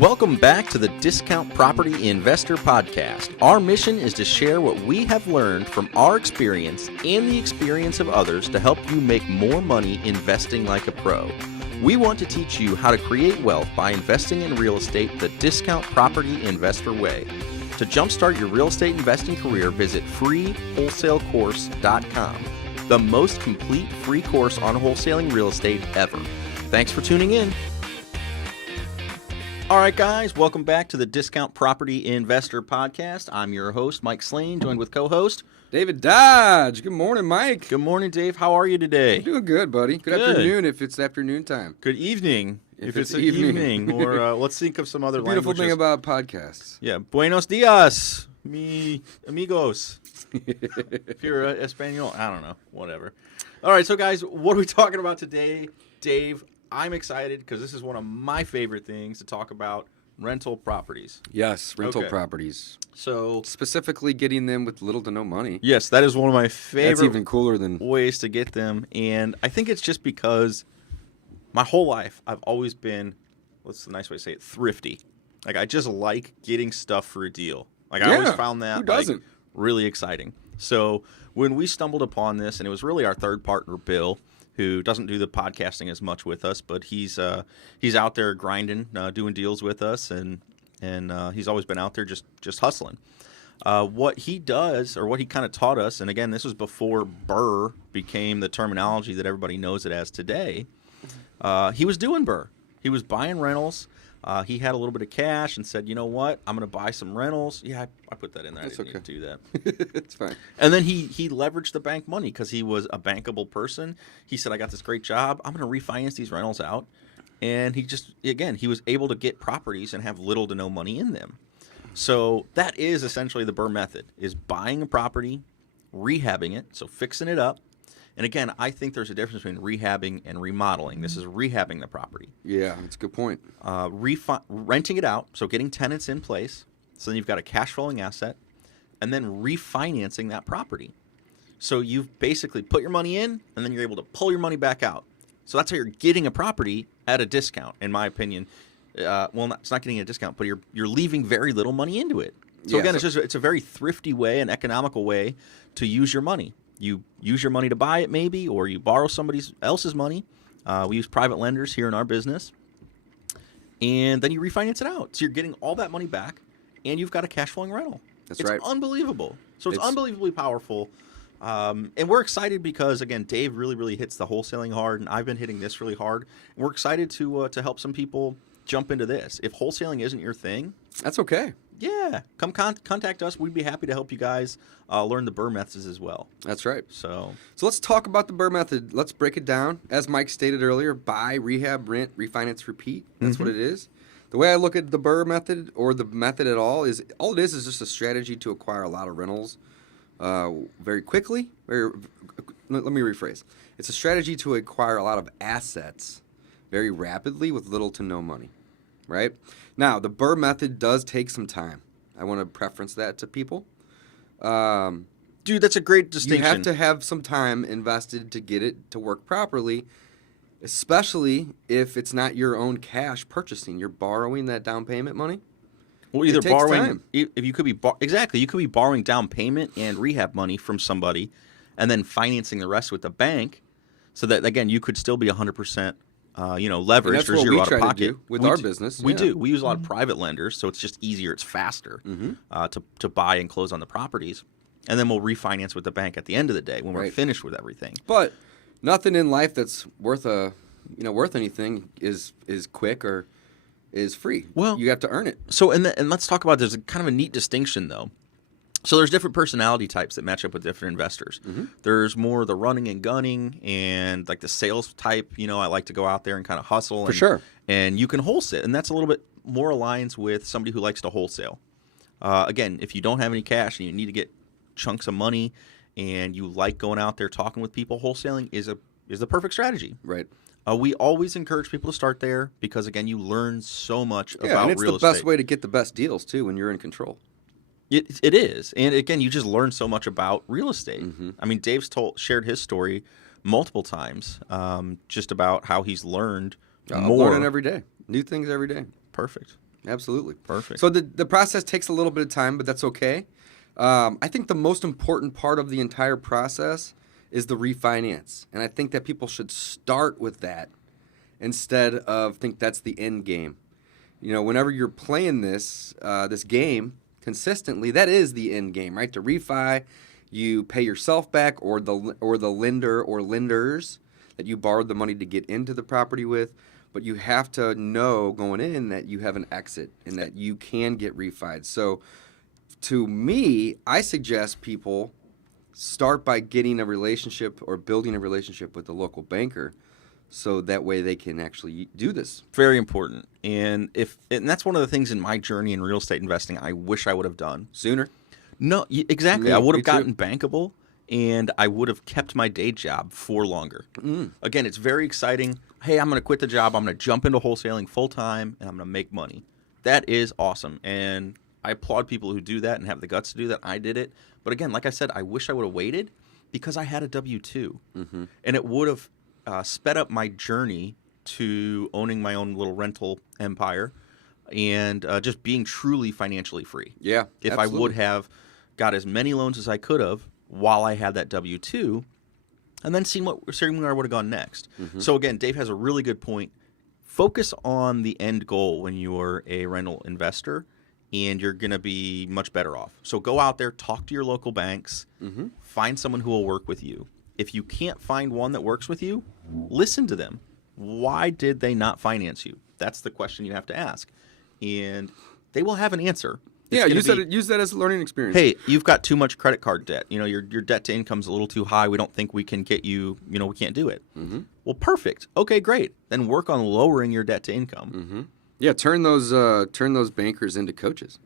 Welcome back to the Discount Property Investor Podcast. Our mission is to share what we have learned from our experience and the experience of others to help you make more money investing like a pro. We want to teach you how to create wealth by investing in real estate the Discount Property Investor way. To jumpstart your real estate investing career, visit freewholesalecourse.com, the most complete free course on wholesaling real estate ever. Thanks for tuning in. All right, guys, welcome back to the Discount Property Investor Podcast. I'm your host, Mike Slane, joined with co-host David Dodge. Good morning, Mike. Good morning, Dave. How are you today? I'm doing good, buddy. Good afternoon if it's afternoon time. Good evening if it's evening. Or let's think of some other languages. Beautiful thing about podcasts. Yeah. Buenos dias, mi amigos. If you're Espanol, I don't know. Whatever. All right, so guys, what are we talking about today? Dave, I'm excited because this is one of my favorite things to talk about, rental properties. Yes, rental properties. So specifically getting them with little to no money. Yes, that is one of my favorite That's even cooler than ways to get them. And I think it's just because my whole life I've always been, what's the nice way to say it, thrifty. Like I just like getting stuff for a deal. Like I always found that like, really exciting. So when we stumbled upon this, and it was really our third partner, Bill, who doesn't do the podcasting as much with us, but he's out there grinding, doing deals with us, and he's always been out there just hustling. What he does, or what he kind of taught us, and again, this was before Brrrr became the terminology that everybody knows it as today. He was doing Brrrr. He was buying rentals. He had a little bit of cash and said, you know what, I'm going to buy some rentals. Yeah, I put that in there. That's I didn't need to do that. It's fine. And then he leveraged the bank money because he was a bankable person. He said, I got this great job. I'm going to refinance these rentals out. And he was able to get properties and have little to no money in them. So that is essentially the Brrrr method, is buying a property, rehabbing it, so fixing it up. And again, I think there's a difference between rehabbing and remodeling. This is rehabbing the property. Yeah, that's a good point. Renting it out, so getting tenants in place. So then you've got a cash flowing asset, and then refinancing that property. So you've basically put your money in, and then you're able to pull your money back out. So that's how you're getting a property at a discount, in my opinion. It's not getting a discount, but you're leaving very little money into it. So again, it's a very thrifty way, an economical way to use your money. You use your money to buy it maybe, or you borrow somebody else's money. We use private lenders here in our business. And then you refinance it out. So you're getting all that money back, and you've got a cash flowing rental. That's right. It's unbelievable. So it's unbelievably powerful. And we're excited because, again, Dave really, really hits the wholesaling hard, and I've been hitting this really hard. And we're excited to help some people jump into this. If wholesaling isn't your thing, that's okay. Yeah, come contact us. We'd be happy to help you guys learn the Brrrr methods as well. That's right. So let's talk about the Brrrr method. Let's break it down. As Mike stated earlier, buy, rehab, rent, refinance, repeat. That's what it is. The way I look at the Brrrr method, or the method at all it is just a strategy to acquire a lot of rentals very quickly. Let me rephrase. It's a strategy to acquire a lot of assets very rapidly with little to no money. Right? Now, the Brrrr method does take some time. I want to preference that to people. Dude, that's a great distinction. You have to have some time invested to get it to work properly, especially if it's not your own cash purchasing. You're borrowing that down payment money. Well, either borrowing, if you could be you could be borrowing down payment and rehab money from somebody, and then financing the rest with the bank, so that again you could still be 100%. Leverage or zero out of pocket with our business. We do. We use a lot of private lenders, so it's just easier. It's faster to buy and close on the properties, and then we'll refinance with the bank at the end of the day when we're finished with everything. But nothing in life that's worth anything is quick or is free. Well, you have to earn it. So and let's talk about there's a kind of a neat distinction though. So there's different personality types that match up with different investors. There's more the running and gunning and like the sales type. I like to go out there and kind of hustle. For sure. And you can wholesale. And that's a little bit more aligns with somebody who likes to wholesale. Again, if you don't have any cash and you need to get chunks of money and you like going out there talking with people, wholesaling is the perfect strategy. Right. We always encourage people to start there because, again, you learn so much about real estate. And it's the best way to get the best deals, too, when you're in control. It is. And again, you just learn so much about real estate. I mean, Dave's shared his story multiple times just about how he's learned more. I'm learning every day. New things every day. Perfect. Absolutely. Perfect. So the process takes a little bit of time, but that's okay. I think the most important part of the entire process is the refinance. And I think that people should start with that instead of think that's the end game. You know, whenever you're playing this game consistently, that is the end game, right? To refi, you pay yourself back or the lender or lenders that you borrowed the money to get into the property with. But you have to know going in that you have an exit and that you can get refied. So to me, I suggest people start by getting a relationship or building a relationship with the local banker so that way they can actually do this. Very important. And that's one of the things in my journey in real estate investing I wish I would have done. Sooner? No, exactly. Me- I would me have gotten too. bankable, and I would have kept my day job for longer. Again, it's very exciting. Hey, I'm going to quit the job. I'm going to jump into wholesaling full time, and I'm going to make money. That is awesome. And I applaud people who do that and have the guts to do that. I did it. But again, like I said, I wish I would have waited because I had a W-2. And it would have sped up my journey to owning my own little rental empire and just being truly financially free. Yeah, If absolutely. I would have got as many loans as I could have while I had that W-2 and then seeing where I would have gone next. So again, Dave has a really good point. Focus on the end goal when you're a rental investor, and you're going to be much better off. So go out there, talk to your local banks, find someone who will work with you. If you can't find one that works with you, listen to them. Why did they not finance you? That's the question you have to ask. And they will have an answer. Yeah, use that as a learning experience. Hey, you've got too much credit card debt. You know, your debt to income's a little too high. We don't think we can get you, we can't do it. Well, perfect. Okay, great. Then work on lowering your debt to income. Yeah, turn those bankers into coaches.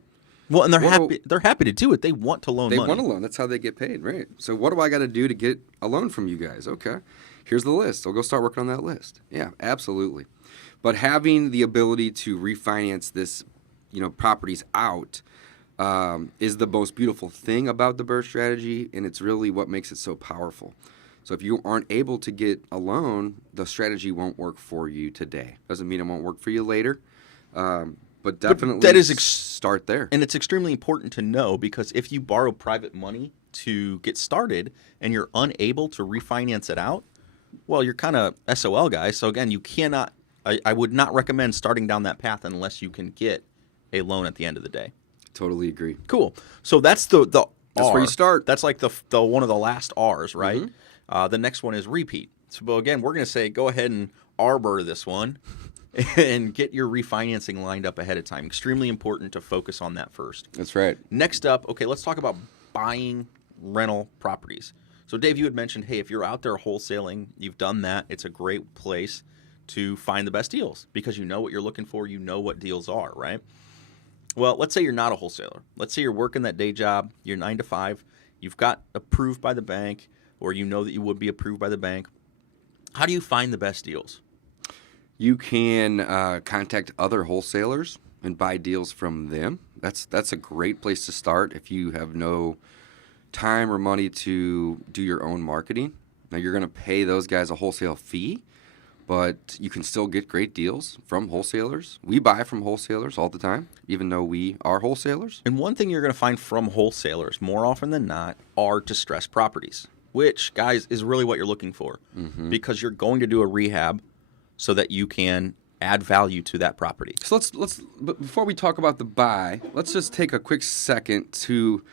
Well, and Well, they're happy to do it. They want to loan They money. want a loan. That's how they get paid, right? So what do I got to do to get a loan from you guys? Okay, here's the list. I'll go start working on that list. Yeah, absolutely. But having the ability to refinance this, properties out is the most beautiful thing about the Brrrr strategy, and it's really what makes it so powerful. So if you aren't able to get a loan, the strategy won't work for you today. Doesn't mean it won't work for you later, but definitely that is start there. And it's extremely important to know, because if you borrow private money to get started and you're unable to refinance it out, well, you're kind of SOL, guys. So again, you cannot. I would not recommend starting down that path unless you can get a loan at the end of the day. Totally agree. Cool. So that's the That's R. where you start. That's like the one of the last R's, right? The next one is repeat. So again, we're going to say go ahead and arbor this one and get your refinancing lined up ahead of time. Extremely important to focus on that first. That's right. Next up, okay, let's talk about buying rental properties. So Dave, you had mentioned, hey, if you're out there wholesaling, you've done that. It's a great place to find the best deals because you know what you're looking for. You know what deals are, right? Well, let's say you're not a wholesaler. Let's say you're working that day job. You're 9 to 5. You've got approved by the bank, or you know that you would be approved by the bank. How do you find the best deals? You can contact other wholesalers and buy deals from them. That's a great place to start if you have no time or money to do your own marketing. Now, you're going to pay those guys a wholesale fee, but you can still get great deals from wholesalers. We buy from wholesalers all the time, even though we are wholesalers. And one thing you're going to find from wholesalers more often than not are distressed properties, which, guys, is really what you're looking for because you're going to do a rehab so that you can add value to that property. So but before we talk about the buy, let's just take a quick second to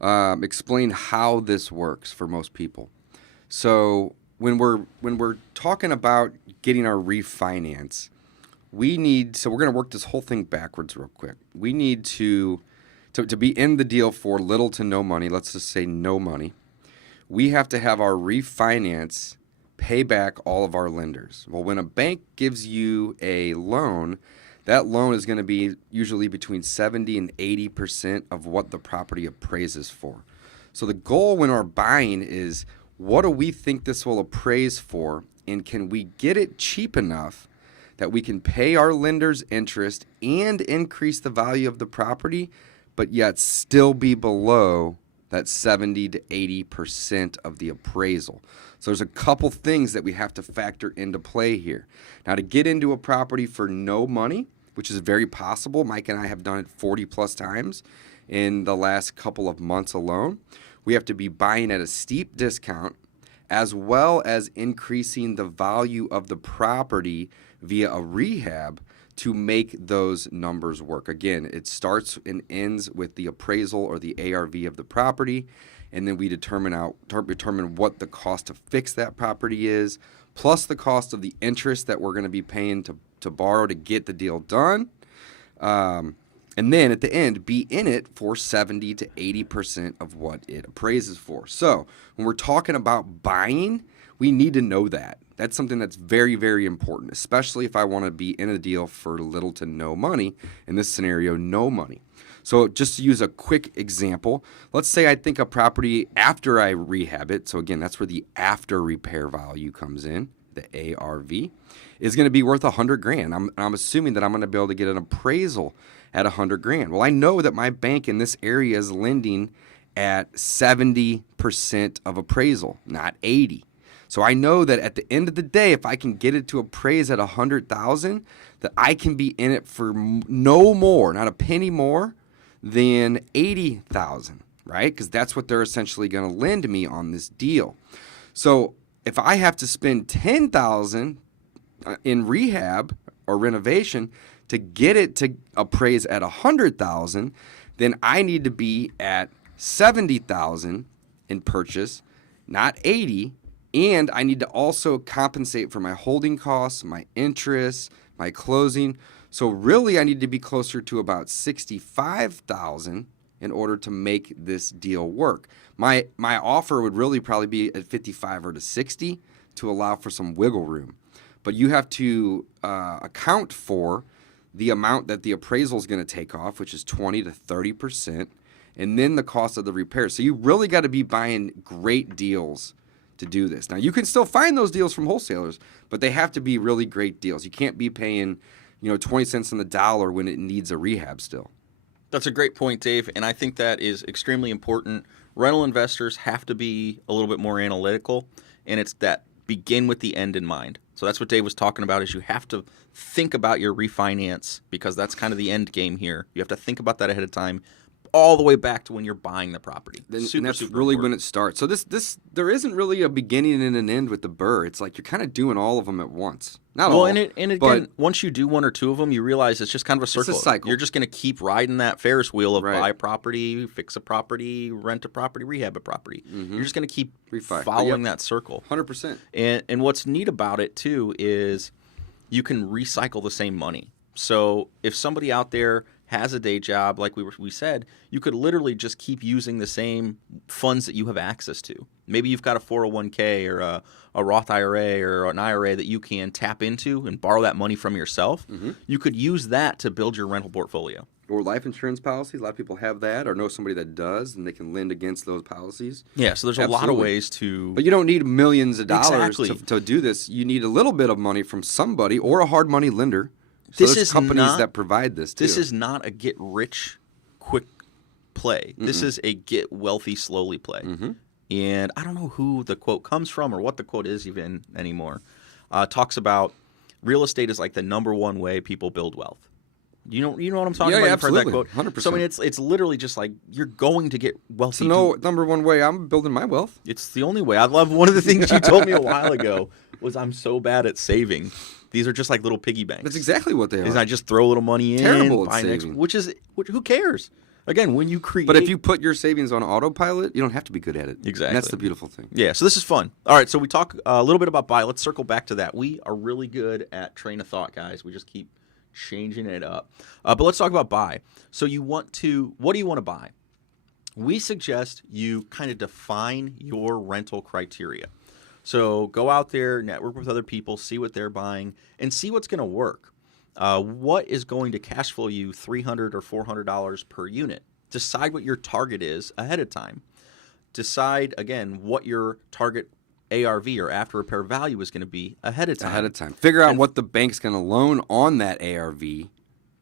explain how this works for most people. So when we're talking about getting our refinance, we're going to work this whole thing backwards real quick. We need to be in the deal for little to no money. Let's just say no money. We have to have our refinance pay back all of our lenders. Well, when a bank gives you a loan, that loan is going to be usually between 70 and 80% of what the property appraises for. So the goal when we're buying is, what do we think this will appraise for, and can we get it cheap enough that we can pay our lenders interest and increase the value of the property, but yet still be below that 70 to 80% of the appraisal. So there's a couple things that we have to factor into play here. Now, to get into a property for no money, which is very possible. Mike and I have done it 40 plus times in the last couple of months alone. We have to be buying at a steep discount, as well as increasing the value of the property via a rehab to make those numbers work. Again, it starts and ends with the appraisal or the ARV of the property, and then we determine what the cost to fix that property is, plus the cost of the interest that we're going to be paying to borrow to get the deal done. And then at the end, be in it for 70 to 80% of what it appraises for. So when we're talking about buying, we need to know that. That's something that's very, very important, especially if I want to be in a deal for little to no money. In this scenario, no money. So just to use a quick example, let's say I think a property after I rehab it, so again, that's where the after repair value comes in, the ARV, is going to be worth $100,000. I'm assuming that I'm going to be able to get an appraisal at $100,000. Well, I know that my bank in this area is lending at 70% of appraisal, not 80. So I know that at the end of the day, if I can get it to appraise at $100,000, that I can be in it for no more, not a penny more than $80,000, right? Because that's what they're essentially going to lend me on this deal. So if I have to spend $10,000 in rehab or renovation to get it to appraise at $100,000, then I need to be at $70,000 in purchase, not $80,000. And I need to also compensate for my holding costs, my interest, my closing. So really, I need to be closer to about $65,000 in order to make this deal work. My offer would really probably be at $55,000 or to $60,000 to allow for some wiggle room. But you have to account for the amount that the appraisal is going to take off, which is 20 to 30%, and then the cost of the repair. So you really got to be buying great deals to do this. Now, you can still find those deals from wholesalers, but they have to be really great deals. You can't be paying, 20 cents on the dollar when it needs a rehab still. That's a great point, Dave, and I think that is extremely important. Rental investors have to be a little bit more analytical, and it's that begin with the end in mind. So that's what Dave was talking about, is you have to think about your refinance, because that's kind of the end game here. You have to think about that ahead of time, all the way back to when you're buying the property. And that's really important. When it starts. So this there isn't really a beginning and an end with the Brrrr. It's like you're kind of doing all of them at once. Not all. And again, once you do one or two of them, you realize it's just kind of a circle. It's a cycle. You're just going to keep riding that Ferris wheel of buy a property, fix a property, rent a property, rehab a property. Mm-hmm. You're just going to keep following that circle. 100%. And what's neat about it too is you can recycle the same money. So if somebody out there has a day job, like we said, you could literally just keep using the same funds that you have access to. Maybe you've got a 401k or a Roth IRA or an IRA that you can tap into and borrow that money from yourself. Mm-hmm. You could use that to build your rental portfolio. Or life insurance policies. A lot of people have that or know somebody that does, and they can lend against those policies. Yeah, so there's a lot of ways to... But you don't need millions of dollars to do this. You need a little bit of money from somebody or a hard money lender. So this is companies that provide this too. This is not a get rich quick play. Mm-mm. This is a get wealthy slowly play. Mm-hmm. And I don't know who the quote comes from or what the quote is even anymore. Talks about real estate is like the number one way people build wealth. You know what I'm talking about? Yeah, absolutely. You've heard that quote. 100%. So I mean, it's literally just like you're going to get wealthy. So number one way I'm building my wealth. It's the only way. I love one of the things you told me a while ago was I'm so bad at saving. These are just like little piggy banks. That's exactly what they are. Is I just throw a little money in. Terrible at saving. Who cares? Again, when you create... But if you put your savings on autopilot, you don't have to be good at it. Exactly. And that's the beautiful thing. Yeah, so this is fun. All right, so we talk a little bit about buy. Let's circle back to that. We are really good at train of thought, guys. We just keep changing it up. But let's talk about buy. So what do you want to buy? We suggest you kind of define your rental criteria. So go out there, network with other people, see what they're buying, and see what's going to work. What is going to cash flow you $300 or $400 per unit? Decide what your target is ahead of time. Decide, again, what your target ARV or after repair value is going to be ahead of time. Figure out what the bank's going to loan on that ARV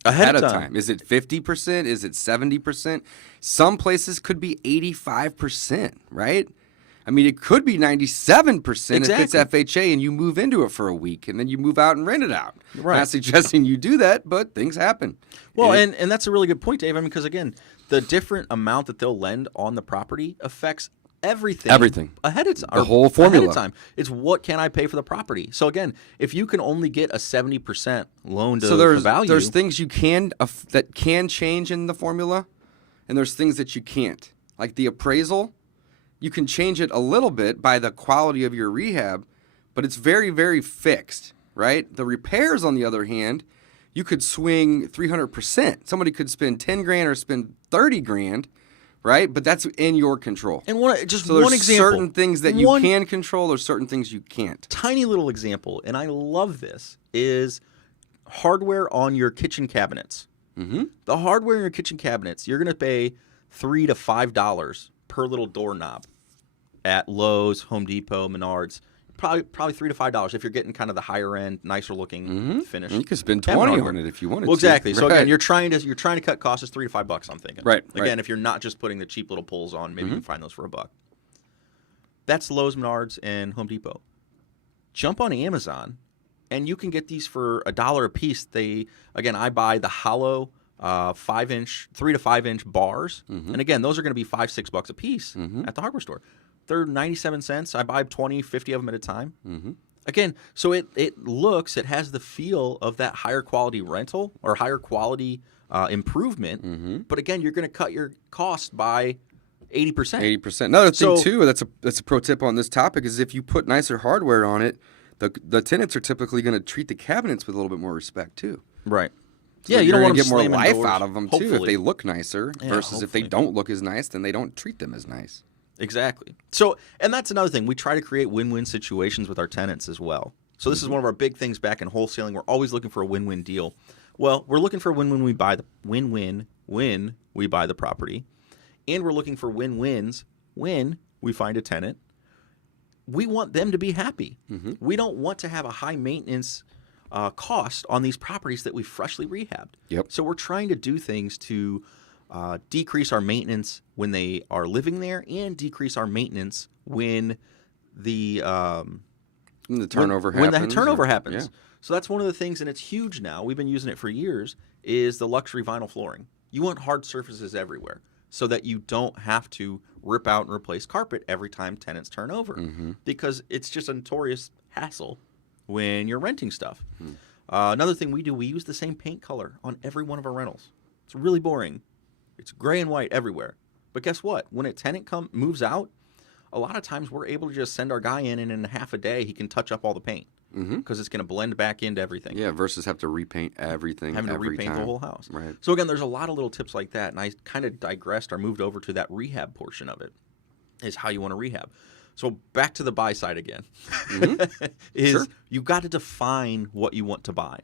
ahead of time. Is it 50%? Is it 70%? Some places could be 85%, right? I mean, it could be 97% Exactly. if it's FHA and you move into it for a week and then you move out and rent it out. Right. Not suggesting you do that, but things happen. Well, and that's a really good point, Dave. I mean, because again, the different amount that they'll lend on the property affects everything ahead of time. The whole formula. Ahead of time. It's what can I pay for the property. So again, if you can only get a 70% loan to the value, there's things you can that can change in the formula, and there's things that you can't. Like the appraisal, you can change it a little bit by the quality of your rehab, but it's very, very fixed, right? The repairs, on the other hand, you could swing 300%. Somebody could spend 10 grand or spend 30 grand. Right, but that's in your control. And one example. Certain things that you can control. There's certain things you can't. Tiny little example, and I love this, is hardware on your kitchen cabinets. Mm-hmm. The hardware in your kitchen cabinets, you're going to pay $3 to $5 per little doorknob at Lowe's, Home Depot, Menards. Probably $3 to $5 if you're getting kind of the higher end, nicer looking finish. And you could spend $20 on it if you wanted well, exactly. to. So again, you're trying to cut costs is $3 to $5. I'm thinking. Right. Again, if you're not just putting the cheap little pulls on, maybe you can find those for $1. That's Lowe's, Menards, and Home Depot. Jump on Amazon, and you can get these for $1 a piece. I buy the hollow 3 to 5 inch bars, and again, those are going to be $5-6 a piece at the hardware store. They're 97 cents. I buy 20, 50 of them at a time. Mm-hmm. Again, so it has the feel of that higher quality rental or higher quality improvement. Mm-hmm. But again, you're going to cut your cost by 80%. 80%. Another thing too, that's a pro tip on this topic is if you put nicer hardware on it, the tenants are typically going to treat the cabinets with a little bit more respect too. Right. So yeah, you don't want to get more life out of them too if they look nicer versus if they hopefully. don't look as nice, then they don't treat them as nice. Exactly. So, and that's another thing. We try to create win-win situations with our tenants as well. So this is one of our big things back in wholesaling. We're always looking for a win-win deal. Well, we're looking for a win-win when we buy the property, and we're looking for win-wins when we find a tenant. We want them to be happy. Mm-hmm. We don't want to have a high maintenance cost on these properties that we freshly rehabbed. Yep. So we're trying to do things to decrease our maintenance when they are living there, and decrease our maintenance when the turnover when happens. the turnover happens. Yeah. So that's one of the things, and it's huge now. We've been using it for years. Is the luxury vinyl flooring? You want hard surfaces everywhere, so that you don't have to rip out and replace carpet every time tenants turn over, because it's just a notorious hassle when you're renting stuff. Another thing we do, we use the same paint color on every one of our rentals. It's really boring. It's gray and white everywhere. But guess what? When a tenant moves out, a lot of times we're able to just send our guy in, and in half a day he can touch up all the paint because it's going to blend back into everything. Yeah, versus have to repaint everything Having to every repaint time. the whole house. Right. So again, there's a lot of little tips like that, and I kind of digressed or moved over to that rehab portion of it, is how you want to rehab. So back to the buy side again. Sure. You've got to define what you want to buy.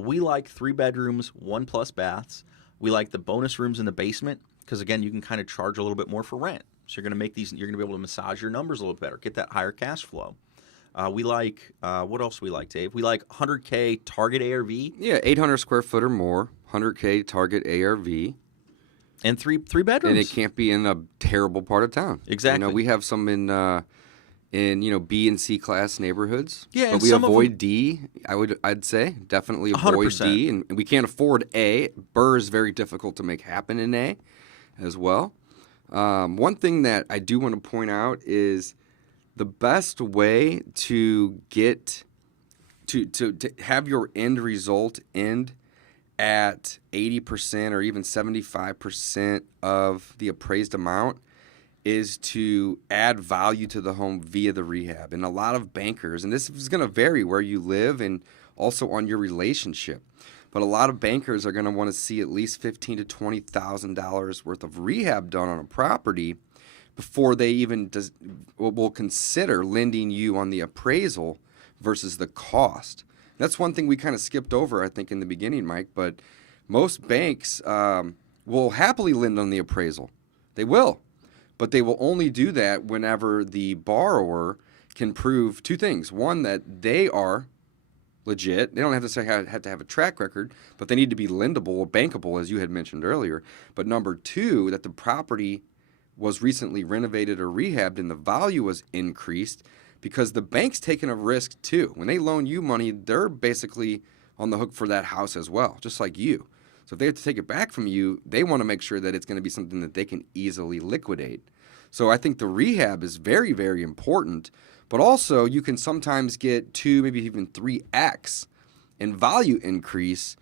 We like 3 bedrooms, 1+ baths. We like the bonus rooms in the basement because, again, you can kind of charge a little bit more for rent. So you're going to you're going to be able to massage your numbers a little better, get that higher cash flow. We like, what else do we like, Dave? We like 100K target ARV. Yeah, 800 square foot or more, 100K target ARV. And three bedrooms. And it can't be in a terrible part of town. Exactly. We have some in B and C class neighborhoods. Yeah, but and we some of avoid them, D. I'd say definitely avoid 100%. D, and we can't afford A. Brrrr is very difficult to make happen in A, as well. One thing that I do want to point out is the best way to get to have your end result end at 80% or even 75% of the appraised amount is to add value to the home via the rehab. And a lot of bankers, and this is going to vary where you live and also on your relationship, but a lot of bankers are going to want to see at least $15,000 to $20,000 worth of rehab done on a property before they even will consider lending you on the appraisal versus the cost. That's one thing we kind of skipped over, I think, in the beginning, Mike, but most banks will happily lend on the appraisal. They will. But they will only do that whenever the borrower can prove 2 things. One, that they are legit. They don't have to have a track record, but they need to be lendable or bankable, as you had mentioned earlier. But number 2, that the property was recently renovated or rehabbed and the value was increased because the bank's taking a risk too. When they loan you money, they're basically on the hook for that house as well, just like you. So if they have to take it back from you, they want to make sure that it's going to be something that they can easily liquidate. So I think the rehab is very, very important, but also you can sometimes get 2, maybe even 3x in value increase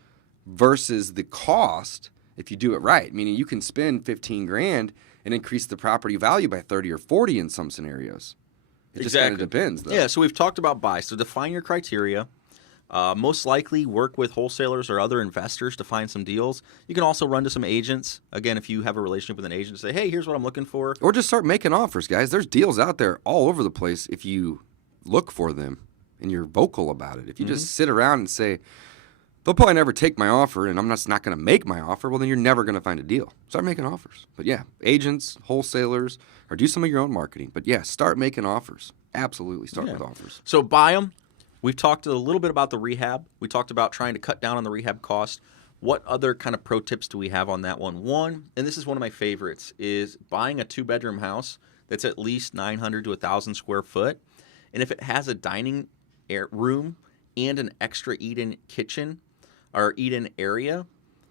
versus the cost if you do it right. Meaning you can spend 15 grand and increase the property value by 30 or 40 in some scenarios. It just kind of depends, though. Yeah, so we've talked about buy. So define your criteria. Most likely work with wholesalers or other investors to find some deals. You can also run to some agents. Again, if you have a relationship with an agent, say, hey, here's what I'm looking for. Or just start making offers, guys. There's deals out there all over the place if you look for them and you're vocal about it. If you just sit around and say, they'll probably never take my offer and I'm just not going to make my offer, well, then you're never going to find a deal. Start making offers. But yeah, agents, wholesalers, or do some of your own marketing. But yeah, start making offers. Absolutely start with offers. So buy them. We've talked a little bit about the rehab. We talked about trying to cut down on the rehab cost. What other kind of pro tips do we have on that one? One, and this is one of my favorites, is buying a 2-bedroom house that's at least 900 to 1,000 square foot. And if it has a dining room and an extra eat-in kitchen or eat-in area,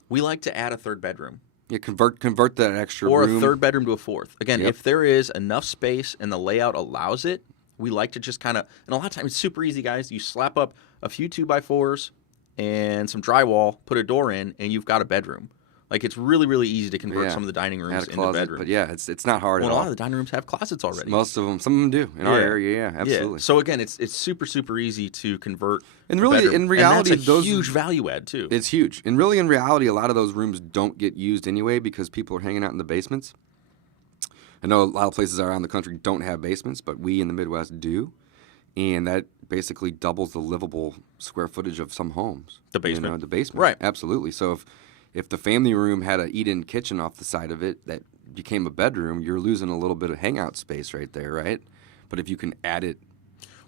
we like to add a 3rd bedroom. Yeah, convert that extra or room. a 3rd bedroom to a 4th. Again, if there is enough space and the layout allows it, we like to just kind of, and a lot of times it's super easy, guys. You slap up a few 2x4s and some drywall, put a door in, and you've got a bedroom. Like, it's really, really easy to convert some of the dining rooms into bedrooms. But yeah, it's not hard at all. A lot of the dining rooms have closets already. Most of them, some of them do. In our area, yeah, absolutely. So again, it's super, super easy to convert. And really, in reality, and that's a huge value add too. It's huge. And really, in reality, a lot of those rooms don't get used anyway because people are hanging out in the basements. I know a lot of places around the country don't have basements, but we in the Midwest do. And that basically doubles the livable square footage of some homes. The basement. You know, the basement. Right. Absolutely. So if the family room had an eat-in kitchen off the side of it that became a bedroom, you're losing a little bit of hangout space right there, right? But if you can add it,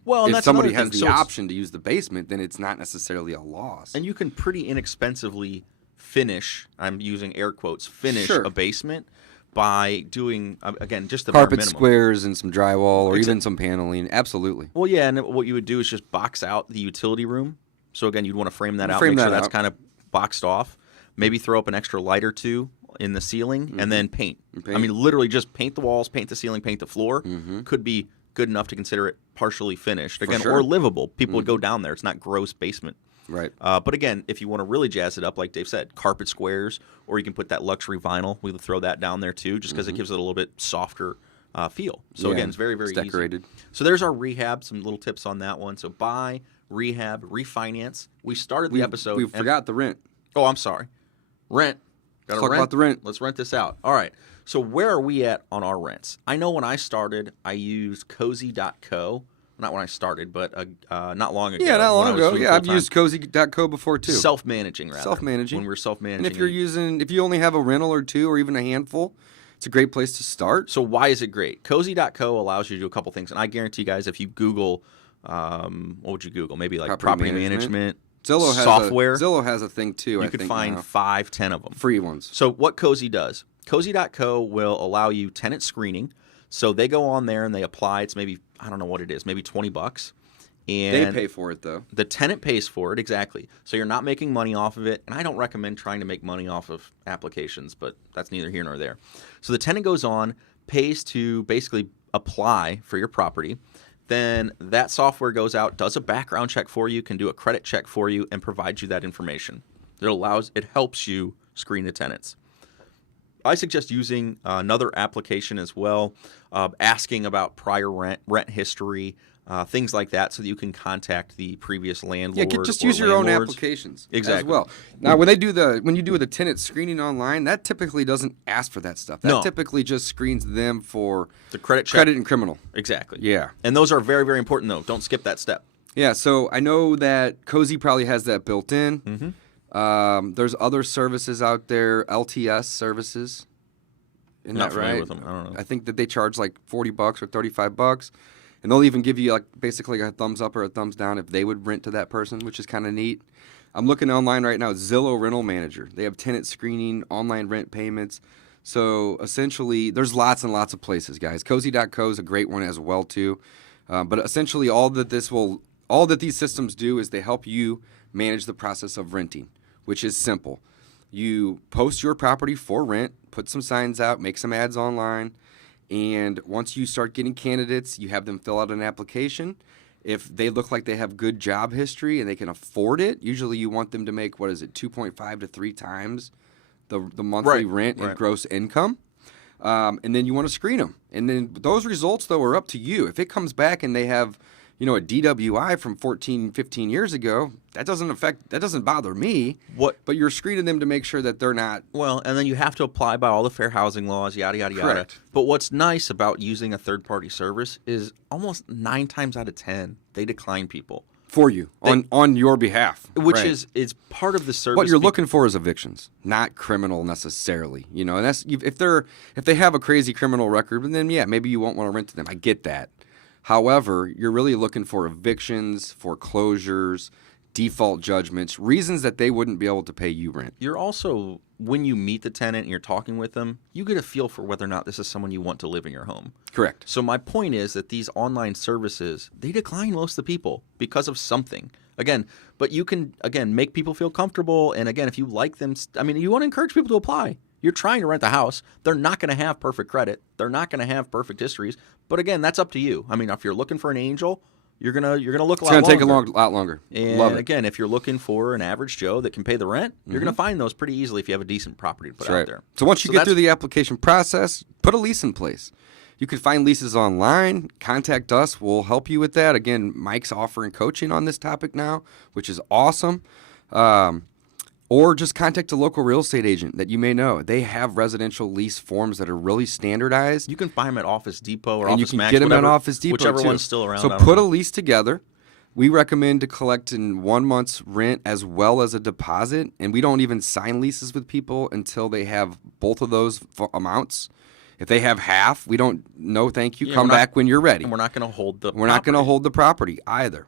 well, if somebody has the option to use the basement, then it's not necessarily a loss. And you can pretty inexpensively finish, I'm using air quotes, a basement by doing, again, just the carpet bare minimum. Squares and some drywall or even some paneling. Absolutely. Well, yeah, and what you would do is just box out the utility room. So again, you'd want to frame that out, make sure that's kind of boxed off. Maybe throw up an extra light or two in the ceiling and then paint. I mean, literally just paint the walls, paint the ceiling, paint the floor. Could be good enough to consider it partially finished. Again, or livable. People would go down there. It's not gross basement. Right. But again, if you want to really jazz it up, like Dave said, carpet squares, or you can put that luxury vinyl. We would throw that down there too, just because it gives it a little bit softer feel. So again, it's very, very decorated. easy. So there's our rehab, some little tips on that one. So buy, rehab, refinance. We started the episode. We forgot the rent. Oh, I'm sorry. Rent. Let's talk about the rent. Let's rent this out. All right. So where are we at on our rents? I know when I started, I used cozy.co. Not when I started, but not long ago. Yeah, not long ago. Yeah, I've used cozy.co before too. Self-managing, rather. Self-managing. When we were self-managing. And if you only have a rental or two or even a handful, it's a great place to start. So why is it great? Cozy.co allows you to do a couple things. And I guarantee you guys, if you Google, what would you Google? Maybe like property management. Zillow has software. Zillow has a thing too. You could find 5, 10 of them. Free ones. So what Cozy does, Cozy.co will allow you tenant screening. So they go on there and they apply. It's maybe, I don't know what it is, maybe $20. And they pay for it though. The tenant pays for it, exactly. So you're not making money off of it. And I don't recommend trying to make money off of applications, but that's neither here nor there. So the tenant goes on, pays to basically apply for your property. Then that software goes out, does a background check for you, can do a credit check for you, and provides you that information. It helps you screen the tenants. I suggest using another application as well, asking about prior rent history, things like that, so that you can contact the previous landlord. Yeah, just use your own applications as well. Now, when you do the tenant screening online, that typically doesn't ask for that stuff. That typically just screens them for the credit and criminal. Exactly. Yeah, and those are very, very important though. Don't skip that step. Yeah, so I know that Cozy probably has that built in. There's other services out there, LTS services. Isn't that right? With them. I don't know. I think that they charge like $40 or $35, and they'll even give you like basically a thumbs up or a thumbs down if they would rent to that person, which is kind of neat. I'm looking online right now. Zillow Rental Manager. They have tenant screening, online rent payments. So essentially, there's lots and lots of places, guys. Cozy.co is a great one as well too. But essentially, all that these systems do is they help you manage the process of renting, which is simple. You post your property for rent, put some signs out, make some ads online, and once you start getting candidates, you have them fill out an application. If they look like they have good job history and they can afford it, usually you want them to make, 2.5 to 3 times the monthly rent and gross income. And then you want to screen them. And then those results, though, are up to you. If it comes back and they have, a DWI from 14, 15 years ago, that doesn't bother me. But you're screening them to make sure that they're not. Well, and then you have to apply by all the fair housing laws, yada, yada, yada. Correct. But what's nice about using a third-party service is almost 9 times out of 10, they decline people. For you, on your behalf. Which is part of the service. What you're looking for is evictions, not criminal necessarily. And that's if they have a crazy criminal record, then yeah, maybe you won't want to rent to them. I get that. However, you're really looking for evictions, foreclosures, default judgments, reasons that they wouldn't be able to pay you rent. You're also, when you meet the tenant and you're talking with them, you get a feel for whether or not this is someone you want to live in your home. Correct. So my point is that these online services, they decline most of the people because of something. Again, but you can, make people feel comfortable. And again, if you like them, you want to encourage people to apply. You're trying to rent a house. They're not going to have perfect credit. They're not going to have perfect histories. But again, that's up to you. If you're looking for an angel, you're gonna look a lot longer. It's gonna take a lot longer. And Love it. Again, if you're looking for an average Joe that can pay the rent, you're gonna find those pretty easily if you have a decent property to put out there. So once you get through the application process, put a lease in place. You can find leases online. Contact us. We'll help you with that. Again, Mike's offering coaching on this topic now, which is awesome. Or just contact a local real estate agent that you may know. They have residential lease forms that are really standardized. You can find them at Office Depot or and Office Max. And you can get them at Office Depot, whichever too. one's still around. So put a lease together. We recommend to collect in 1 month's rent as well as a deposit. And we don't even sign leases with people until they have both of those amounts. If they have half, we don't, no thank you. Come back when you're ready. And we're not going to hold the We're not going to hold the property either.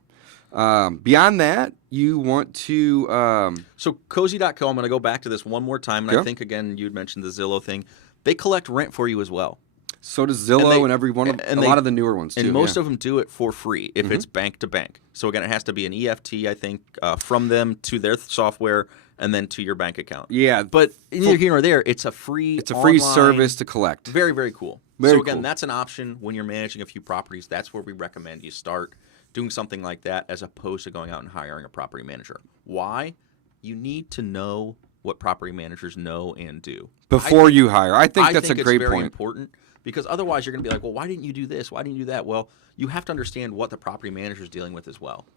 Beyond that, you want to... So Cozy.co, I'm going to go back to this one more time. And I think, again, you had mentioned the Zillow thing. They collect rent for you as well. So does Zillow and every one of a lot of the newer ones, too. And most of them do it for free if it's bank to bank. So, again, it has to be an EFT, I think, from them to their software and then to your bank account. Yeah. But neither here nor there, it's a free service to collect. Very, very cool. Very again, cool. That's an option when you're managing a few properties. That's where we recommend you start doing something like that as opposed to going out and hiring a property manager. Why? You need to know what property managers know and do. Before you hire. I think that's a great point. I think it's very important because otherwise you're going to be like, well, why didn't you do this? Why didn't you do that? Well, you have to understand what the property manager is dealing with as well.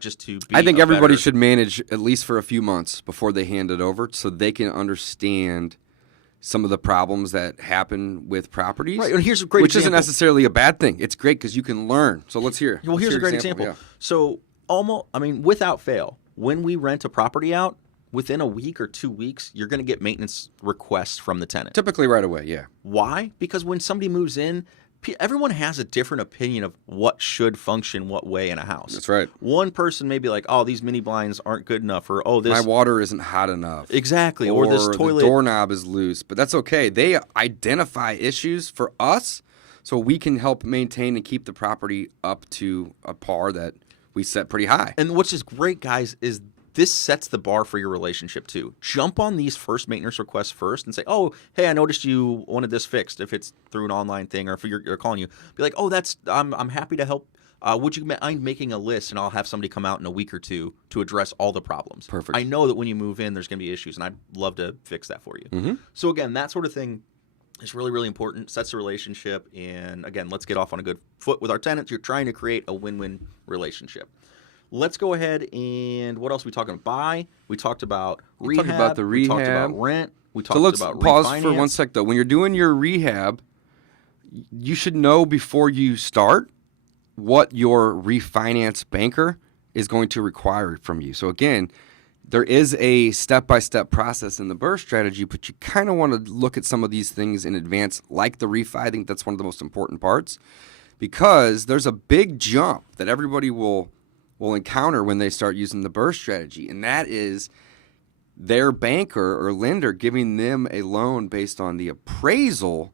Just to be I think everybody should manage at least for a few months before they hand it over so they can understand some of the problems that happen with properties. Right, and here's a great which example. Isn't necessarily a bad thing. It's great because you can learn. So let's hear. Well, here's a great example. Yeah. So without fail, when we rent a property out, within a week or 2 weeks, you're going to get maintenance requests from the tenant. Typically right away, yeah. Why? Because when somebody moves in, everyone has a different opinion of what should function what way in a house. That's right. One person may be like, oh, these mini blinds aren't good enough, or oh, this... my water isn't hot enough. Exactly. Or this toilet... the doorknob is loose. But that's okay. They identify issues for us so we can help maintain and keep the property up to a par that we set pretty high. And what's just great, guys, is this sets the bar for your relationship too. Jump on these first maintenance requests first and say, oh, hey, I noticed you wanted this fixed. If it's through an online thing or if you're calling you, be like, oh, I'm happy to help. Would you mind making a list and I'll have somebody come out in a week or two to address all the problems. Perfect. I know that when you move in, there's going to be issues and I'd love to fix that for you. Mm-hmm. So again, that sort of thing is really, really important. Sets the relationship. And again, let's get off on a good foot with our tenants. You're trying to create a win-win relationship. Let's go ahead and what else are we talking about? Buy. We talked about rehab. We talked about the rehab. We talked about rent. We talked about refinance. Pause for 1 sec, though. When you're doing your rehab, you should know before you start what your refinance banker is going to require from you. So, again, there is a step-by-step process in the Brrrr strategy, but you kind of want to look at some of these things in advance, like the refi. I think that's one of the most important parts because there's a big jump that everybody will encounter when they start using the Brrrr strategy, and that is their banker or lender giving them a loan based on the appraisal,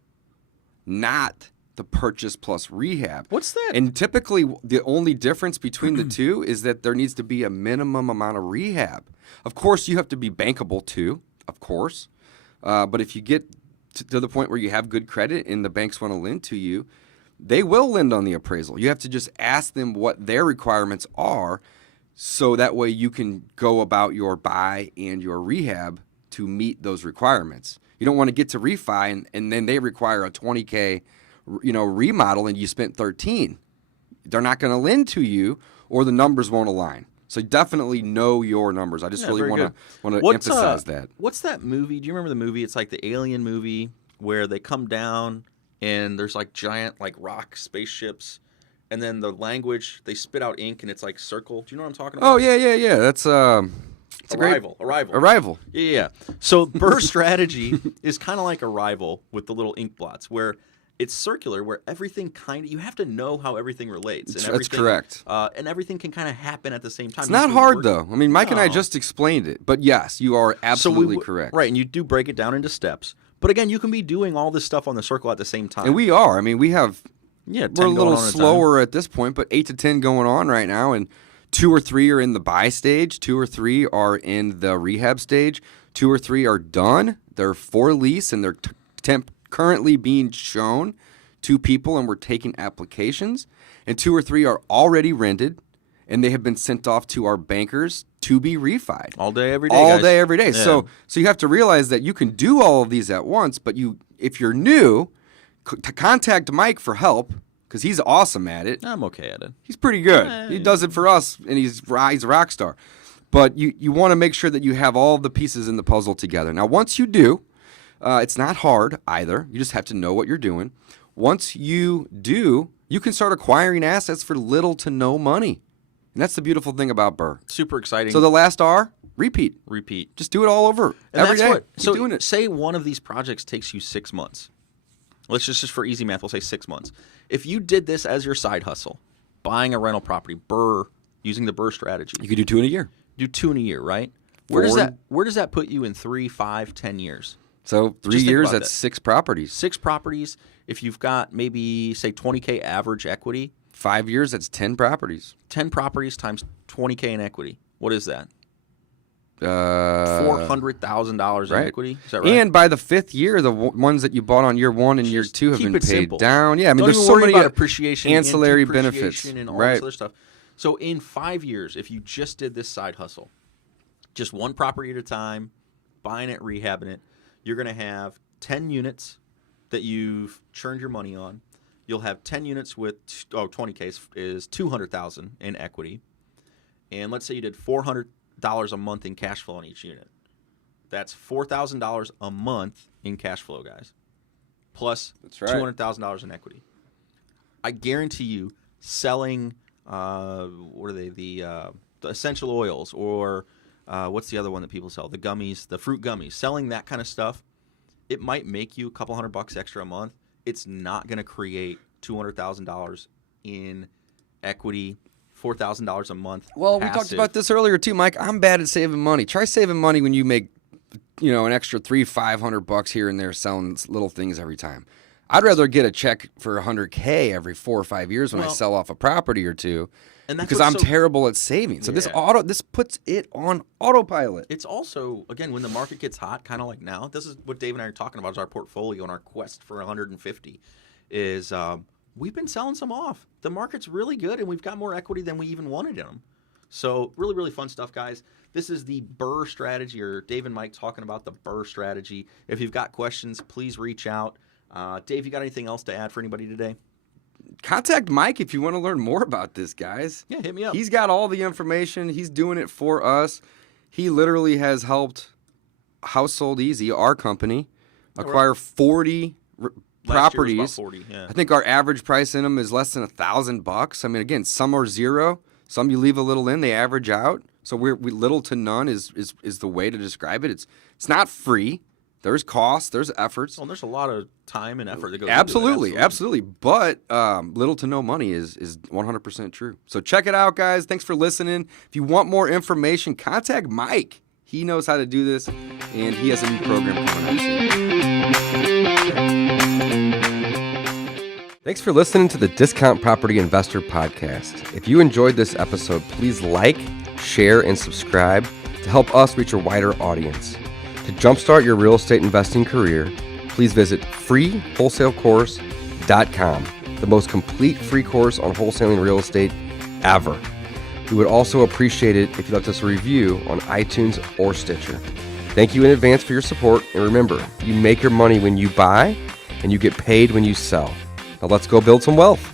not the purchase plus rehab. What's that? And typically, the only difference between the two is that there needs to be a minimum amount of rehab. Of course, you have to be bankable too, of course. But if you get to the point where you have good credit and the banks want to lend to you, they will lend on the appraisal. You have to just ask them what their requirements are, so that way you can go about your buy and your rehab to meet those requirements. You don't want to get to refi and then they require a $20K remodel and you spent 13. They're not going to lend to you, or the numbers won't align. So definitely know your numbers. I just really want to emphasize that. What's that movie? Do you remember the movie? It's like the Alien movie where they come down and there's like giant like rock spaceships, and then the language, they spit out ink and it's like circle. Do you know what I'm talking about? Oh yeah. That's it's Arrival. Arrival. Yeah. So Brrrr strategy is kind of like Arrival with the little ink blots, where it's circular, where everything you have to know how everything relates. And That's correct. And everything can kind of happen at the same time. It's not hard, though. I mean, Mike and I just explained it. But yes, you are absolutely correct. Right, and you do break it down into steps. But again, you can be doing all this stuff on the circle at the same time. And we are. I mean, we're a little slower at this point, but 8 to 10 going on right now. And 2 or 3 are in the buy stage. 2 or 3 are in the rehab stage. 2 or 3 are done. They're for lease, and they're currently being shown to people, and we're taking applications. And 2 or 3 are already rented, and they have been sent off to our bankers to be refied. All day, every day, All guys. day, every day. Yeah. So you have to realize that you can do all of these at once, but if you're new, to contact Mike for help, because he's awesome at it. I'm okay at it. He's pretty good. He does it for us, and he's a rock star. But you want to make sure that you have all the pieces in the puzzle together. Now, once you do, it's not hard either. You just have to know what you're doing. Once you do, you can start acquiring assets for little to no money. And that's the beautiful thing about Brrrr. Super exciting. So the last R, repeat. Repeat. Just do it all over every day. So doing it. Say one of these projects takes you 6 months. Let's just for easy math, we'll say 6 months. If you did this as your side hustle, buying a rental property, Brrrr, using the Brrrr strategy. You could do 2 in a year. Do 2 in a year, right? Where does that put you in 3, 5, 10 years? So 3 years, that's 6 properties. 6 properties. If you've got maybe, say, $20K average equity. 5 years, that's 10 properties. 10 properties times $20K in equity. What is that? $400,000 in equity. Is that right? And by the 5th year, the ones that you bought on year 1 and year 2 have been paid simple. down. Yeah, I mean, Don't there's so many about appreciation, ancillary and benefits, and all right? this other stuff. So in 5 years, if you just did this side hustle, just one property at a time, buying it, rehabbing it, you're going to have 10 units that you've churned your money on. You'll have 10 units with 20K is $200,000 in equity, and let's say you did $400 a month in cash flow on each unit. That's $4,000 a month in cash flow, guys. Plus $200,000 in equity. I guarantee you, selling what are they? The essential oils, or what's the other one that people sell? The gummies, the fruit gummies. Selling that kind of stuff, it might make you a couple $100 extra a month. It's not going to create $200,000 in equity, $4,000 a month. Well, we talked about this earlier too, Mike. I'm bad at saving money. Try saving money when you make, an extra $300-500 here and there selling little things every time. I'd rather get a check for $100K every 4 or 5 years when I sell off a property or two, and that's because I'm terrible at saving. So this puts it on autopilot. It's also, again, when the market gets hot, kind of like now. This is what Dave and I are talking about: is our portfolio and our quest for 150. Is we've been selling some off. The market's really good, and we've got more equity than we even wanted in them. So really, really fun stuff, guys. This is the Brrrr strategy, or Dave and Mike talking about the Brrrr strategy. If you've got questions, please reach out. Dave, you got anything else to add for anybody today? Contact Mike if you want to learn more about this, guys. Yeah, hit me up. He's got all the information. He's doing it for us. He literally has helped Household Easy, our company, acquire 40 properties. Last year was about 40, yeah. I think our average price in them is less than $1,000. I mean, again, some are zero. Some you leave a little in, they average out. So we little to none is the way to describe it. It's not free. There's costs, there's efforts. Well, there's a lot of time and effort that goes absolutely, into it. Absolutely. But little to no money is 100% true. So check it out, guys. Thanks for listening. If you want more information, contact Mike. He knows how to do this, and he has a new program coming out soon. Thanks for listening to the Discount Property Investor Podcast. If you enjoyed this episode, please like, share, and subscribe to help us reach a wider audience. To jumpstart your real estate investing career, please visit freewholesalecourse.com, the most complete free course on wholesaling real estate ever. We would also appreciate it if you left us a review on iTunes or Stitcher. Thank you in advance for your support, and remember, you make your money when you buy, and you get paid when you sell. Now let's go build some wealth.